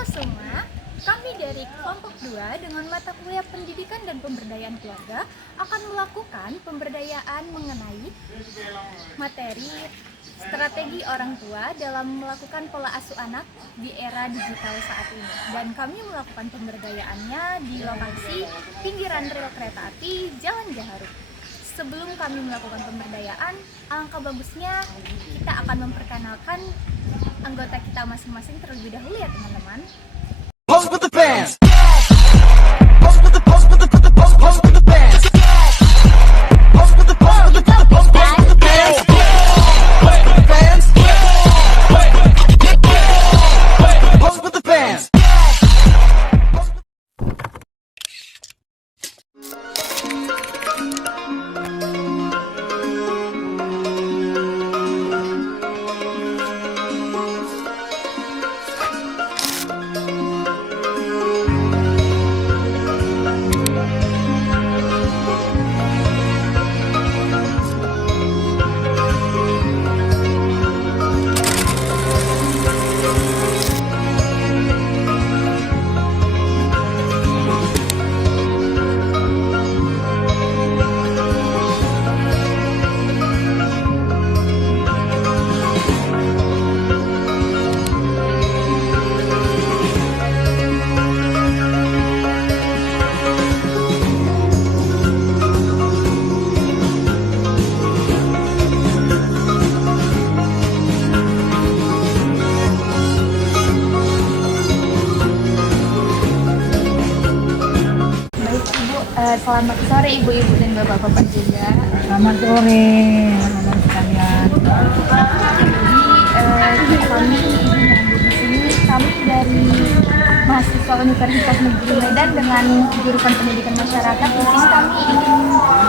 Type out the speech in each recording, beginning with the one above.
Halo semua, kami dari kelompok 2 dengan mata kuliah Pendidikan dan Pemberdayaan Keluarga akan melakukan pemberdayaan mengenai materi strategi orang tua dalam melakukan pola asuh anak di era digital saat ini. Dan kami melakukan pemberdayaannya di lokasi pinggiran rel kereta api Jalan Gaharu. Sebelum kami melakukan pemberdayaan, alangkah bagusnya kita akan memperkenalkan anggota kita masing-masing terlebih dahulu ya teman-teman. Pose with the bands. Pose with the pose with the pose with the pose pose with the bands. Pose with the pose with the pose pose pose with the bands. Pose with the bands. Pose with the bands. Selamat sore ibu-ibu dan bapak-bapak juga. Selamat sore anak-anak sekalian. Jadi kami ibu di sini kami dari mahasiswa Universitas Negeri Medan dengan jurusan Pendidikan Masyarakat. Di sini kami ingin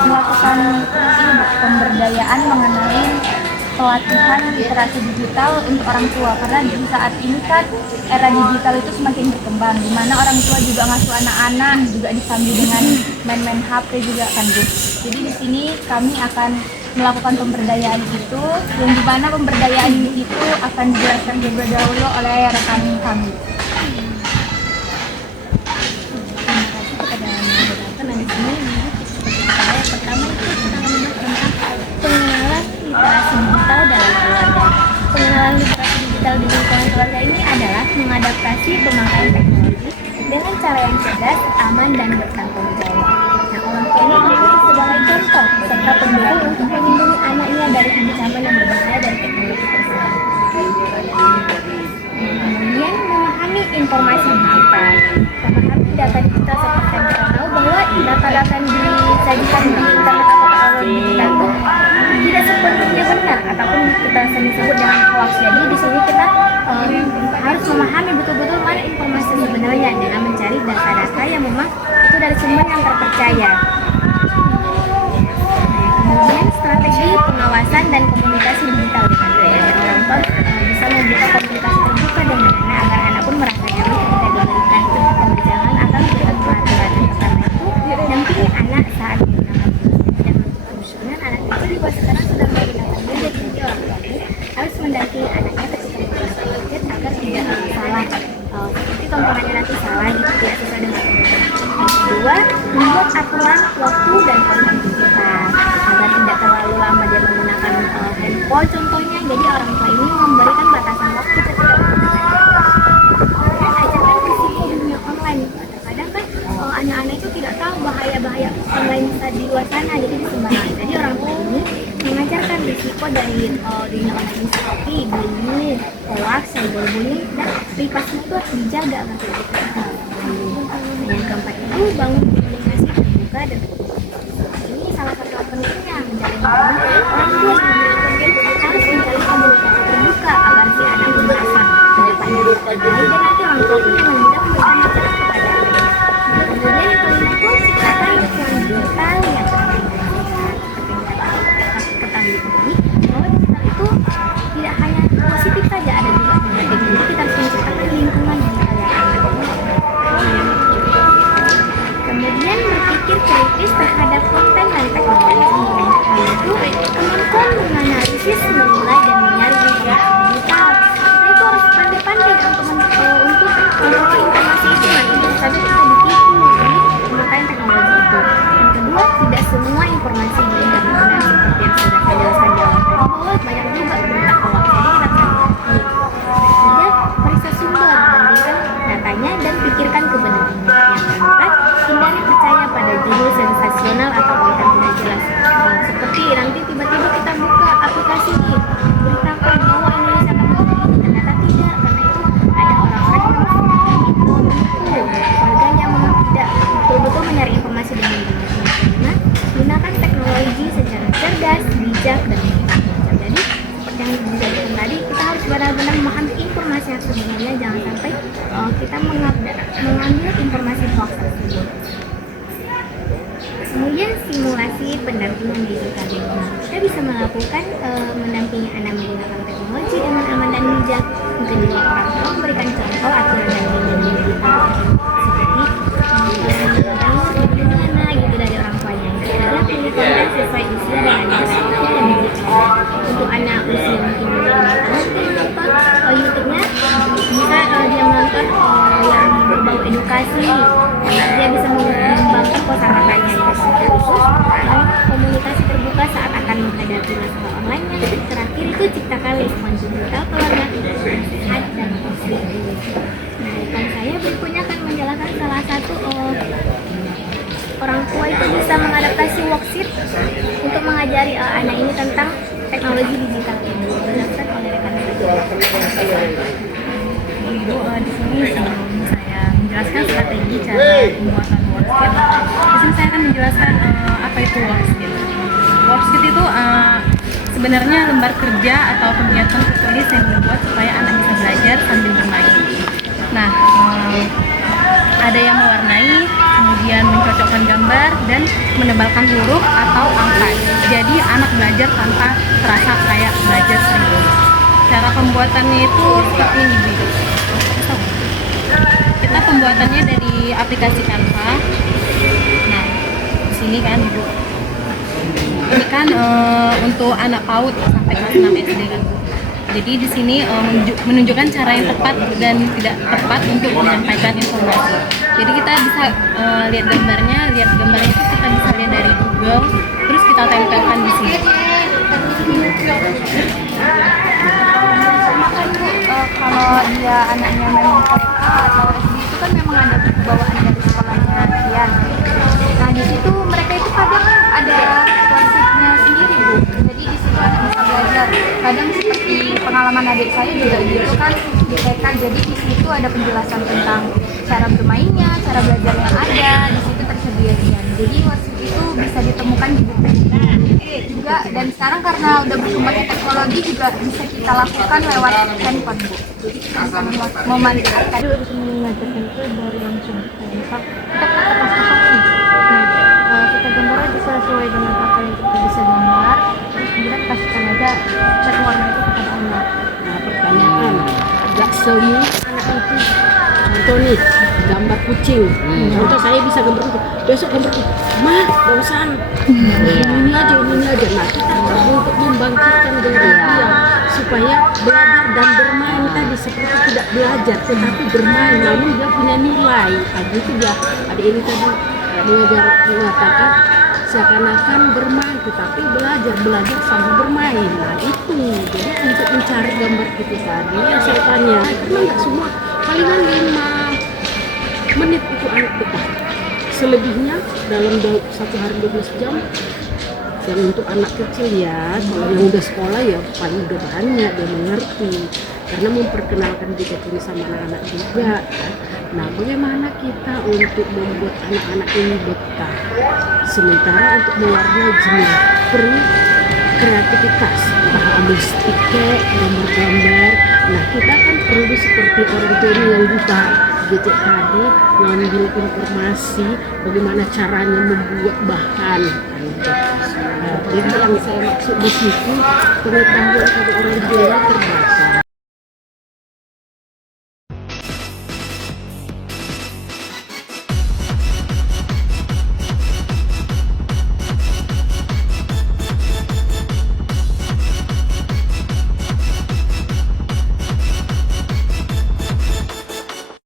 melakukan pemberdayaan mengenai pelatihan literasi digital untuk orang tua, karena di saat ini kan era digital itu semakin berkembang, di mana orang tua juga ngasuh anak-anak juga disambi dengan main-main HP juga kan Bu. Jadi di sini kami akan melakukan pemberdayaan itu, yang di mana pemberdayaan itu akan dijelaskan terlebih dahulu oleh rekan kami. Terima kasih kepada yang di sini. Pertama itu kita membahas tentang pengenalan literasi digital dalam keluarga. Pengenalan literasi digital di lingkungan keluarga ini adalah mengadaptasi pemakaian teknologi dengan cara yang cerdas, aman, dan bertanggung jawab. Nah, orang tua ini diambil sebagai contoh serta pendukung untuk melindungi anaknya dari ancaman yang berbahaya dari teknologi tersebut. Kemudian memahami informasi digital. Memahami data digital seperti yang kita tahu bahwa data-data yang disajikan di internet atau teknologi digital itu tidak sepenuhnya benar ataupun kita sering sebut dengan hoax. Jadi di sini kita harus memahami betul-betul mana informasi sebenarnya dengan mencari data-data yang memang itu dari sumber yang terpercaya. Kemudian strategi pengawasan dan komunikasi digital dengan orang tua bisa membuka komunikasi terbuka dengan anak agar anak pun merasa nyaman ketika diberikan pembicaraan atau diberikan peraturan. Karena itu dampingi anak saat menggunakan kemudian anak itu juga sekarang sudah menggunakan gadget, jadi orang tua harus mendampingi anaknya ketika menggunakan gadget agar tidak salah seperti tontonannya nanti salah gitu, tidak sesuai dengan kebutuhan. Yang kedua, membuat aturan waktu dan konten digital agar tidak terlalu lama dia menggunakan handphone contohnya. Jadi orang tua ini memberikan batasan waktu ketika menggunakan handphone. Dan ajarkan risiko dunia online. Kadang kan anak-anak itu tidak tahu bahaya-bahaya online di luar sana, jadi sembarangan. Jadi orang tua ini mengajarkan risiko dari dunia online seperti bullying, hoax, cyberbullying, dan privasi itu harus dijaga kan. Yang keempat itu bangun komunikasi terbuka dan ini salah satu pentingnya menjalin komunikasi. Orang tua harus menjalin komunikasi terbuka agar si anak merasa pendapatnya baik, dan nanti orang tua pun dengan mudah memberikan nasihat kepada anak. Kemudian yang kelima itu ciptakan lingkungan digital yang ramah sehat. Seperti kita ketahui ini bahwa digital itu tidak hanya positif saja, ada juga negatif. Jadi kita harus menciptakan lingkungan digital yang aman. Kemudian berpikir kritis terhadap konten dan teknologi. Yaitu kemampuan menganalisis, menilai, dan menyaring digital. Nah, itu harus pandai-pandai untuk pikirkan kebenarannya. Yang keempat, hindari percaya pada judul sensasional atau berita tidak jelas. Seperti nanti tiba-tiba kita buka aplikasi ini, beritakan bahwa Indonesia akan begini, ternyata tidak, karena itu ada orang-orang yang menipu warganya memang tidak betul-betul mencari informasi dengan benar. Kelima, gunakan teknologi secara cerdas, bijak, dan tepat. Jadi seperti yang dijelaskan tadi, kita harus benar-benar memahami informasi yang sebenarnya, jangan sampai kita mengambil informasi hoax tersebut. Kemudian simulasi pendampingan digital. Kita bisa melakukan mendampingi anak menggunakan teknologi dengan aman dan bijak. Mungkin juga orang tua memberikan contoh aturan dan bimbingan digital seperti bagaimana gitu dari orang tuanya. Adalah pilih konten sesuai usia dan anak yang digital. Untuk anak usia mungkin 5 tahun menonton YouTube-nya bisa dia menonton yang berbau edukasi. Dia bisa mengembangkan kosakatanya khusus, lalu komunikasi terbuka saat akan menghadapi masalah online. Yang terakhir itu ciptakan lingkungan digital keluarga sehat dan positif. Nah, rekan saya berikutnya akan menjelaskan salah satu orang tua itu bisa mengadaptasi worksheet untuk mengajari anak ini tentang teknologi digital ini. Dijelaskan oleh rekan saya. Ibu, di sini sebelum saya menjelaskan strategi cara pembuatan worksheet, di sini saya akan menjelaskan apa itu worksheet. Worksheet itu sebenarnya lembar kerja atau kegiatan tertulis yang dibuat supaya anak bisa belajar sambil bermain. Nah, ada yang mewarnai, kemudian mencocokkan gambar dan menebalkan huruf atau angka. Jadi anak belajar tanpa terasa kayak belajar serius. Cara pembuatannya itu seperti ini, Bu. Kita pembuatannya dari aplikasi Canva. Nah, di sini kan, Ibu. Ini kan untuk anak PAUD sampai kelas 6 SD kan, Bu. Jadi di sini menunjukkan cara yang tepat dan tidak tepat untuk menyampaikan informasi. Jadi kita bisa lihat gambarnya itu kita bisa lihat dari Google, terus kita tempelkan di sini. Kalau dia anaknya memang TK atau SD itu kan memang ada bawaan dari sekolahnya Kian. Nah di situ mereka itu kadang ada worksheetnya sendiri, Bu. Jadi di situ anak bisa belajar. Kadang seperti pengalaman adik saya juga gitu kan di TK. Jadi di situ ada penjelasan tentang cara bermainnya, cara belajar yang ada. Di situ tersedia Kian. Jadi worksheet itu bisa ditemukan di buku juga, dan sekarang karena udah berkembangnya teknologi juga bisa kita lakukan lewat handphone, Bu. Memanfaatkan untuk mengajarkan itu dari langsung misal kita kertas kosong nih. Nah, kita gambar aja sesuai dengan apa yang kita bisa gambar, terus kemudian kasihkan aja cat warna itu kepada anak. Nah, pertanyaan agak semu anak itu contoh nih gambar kucing. Contoh saya bisa gambar itu, besok gambar itu mah bosan ini aja. Nah kita untuk membangkitkan dari dia supaya belajar dan bermain tadi, seperti tidak belajar tetapi bermain, namun dia punya nilai. Tadi itu dia ada ini tadi mengatakan seakan-akan bermain tetapi belajar sambil bermain. Nah itu jadi untuk mencari gambar itu tadi yang saya tanya, karena nggak semua, palingan 5 menit itu anak kita, selebihnya dalam satu hari 12 jam. Yang untuk anak kecil ya, kalau yang udah sekolah ya paling udah banyak dia mengerti, karena memperkenalkan juga ini sama anak-anak juga. Nah bagaimana kita untuk membuat anak-anak ini betah, sementara untuk mewarnai jenis perlu kreativitas, entah ambil stiker, gambar-gambar. Nah kita kan perlu seperti orang tua yang buka gadget tadi, ngambil informasi bagaimana caranya membuat bahan. Nah, jadi yang saya maksud di situ pengetahuan pada orang tua terbatas.